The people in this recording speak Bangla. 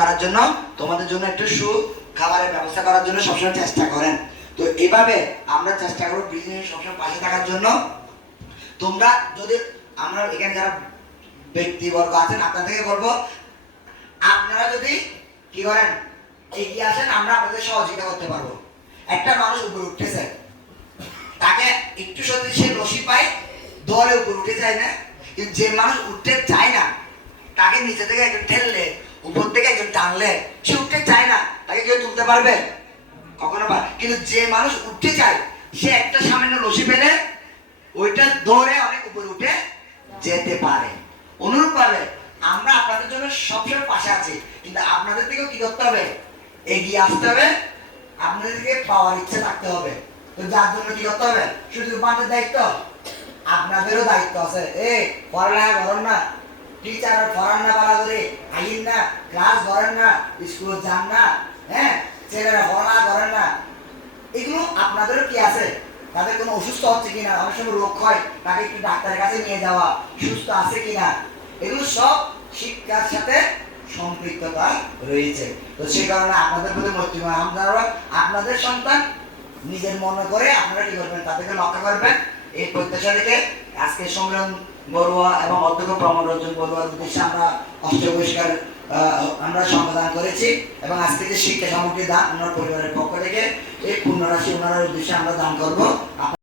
করার জন্য, তোমাদের জন্য একটু সু, খাবারের ব্যবস্থা করার জন্য সবসময় চেষ্টা করেন। তো এভাবে আমরা চেষ্টা করব বিজনেস সবসময় পাশে থাকার জন্য। তোমরা যদি আমরা এখানে যারা ব্যক্তিবর্গ আছেন, আপনাদেরকে বলব, আপনারা যদি কি করেন, এগিয়ে আসেন, আমরা আপনাদের সহযোগিতা করতে পারব। একটা মানুষ উপরে উঠতেছে, তাকে একটু সত্যি সে রশি পায়, দলে উপরে উঠে যায় না। কিন্তু যে মানুষ উঠতে চায় না, তাকে নিচে থেকে একজন ঠেললে, উপর থেকে টানলে সে উঠতে চায় না, তাকে কেউ তুলতে পারবে? কখনো পার কিন্তু যে মানুষ উঠতে চায়, সে একটা সামান্য রশি পেলে ওইটা দৌড়ে অনেক উপরে উঠে যেতে পারে। অনুরূপভাবে আমরা আপনাদের জন্য সবসময় পাশে আছি, কিন্তু আপনাদের থেকেও কি করতে হবে? এগিয়ে আসতে হবে আপনাদেরকে পাওয়ার ইচ্ছে থাকতে হবে। তো যার জন্য কি করতে হবে? শুধু পাঁচের দায়িত্ব? আপনাদেরও দায়িত্ব আছে। এ পড়ালেখা করেন না। টিচার পড়ান না পালা আইন না, ক্লাস করেন না, স্কুল যান না হ্যাঁ? ছেলেরা পড়ালেখা করেন না। এগুলো আপনাদেরও কি আছে? তাদের কোনো অসুস্থ হচ্ছে কিনা? অনেক সময় রোগ হয়, তাকে একটু ডাক্তারের কাছে নিয়ে যাওয়া সুস্থ আছে কিনা? এগুলো সব শিক্ষার সাথে সম্পৃক্ততা রয়েছে। তো সে কারণে আপনাদের প্রতি মৈত্রীময় আপনারা আপনাদের সন্তান নিজের মনে করে আপনারা কি করবেন? তাদেরকে লক্ষ্য করবেন। এই প্রত্যাশা রেখে আজকে সম্মেলন বড়ুয়া এবং অধ্যক্ষ প্রমোদ রঞ্জন বড়ুয়ার উদ্দেশ্যে আমরা অস্ত্র পরিষ্কার আমরা সমাধান করেছি এবং আজকে যে শিক্ষা সামগ্রী দান ওনার পরিবারের পক্ষ থেকে, এই পূর্ণরাশি ওনার উদ্দেশ্যে আমরা দান করব।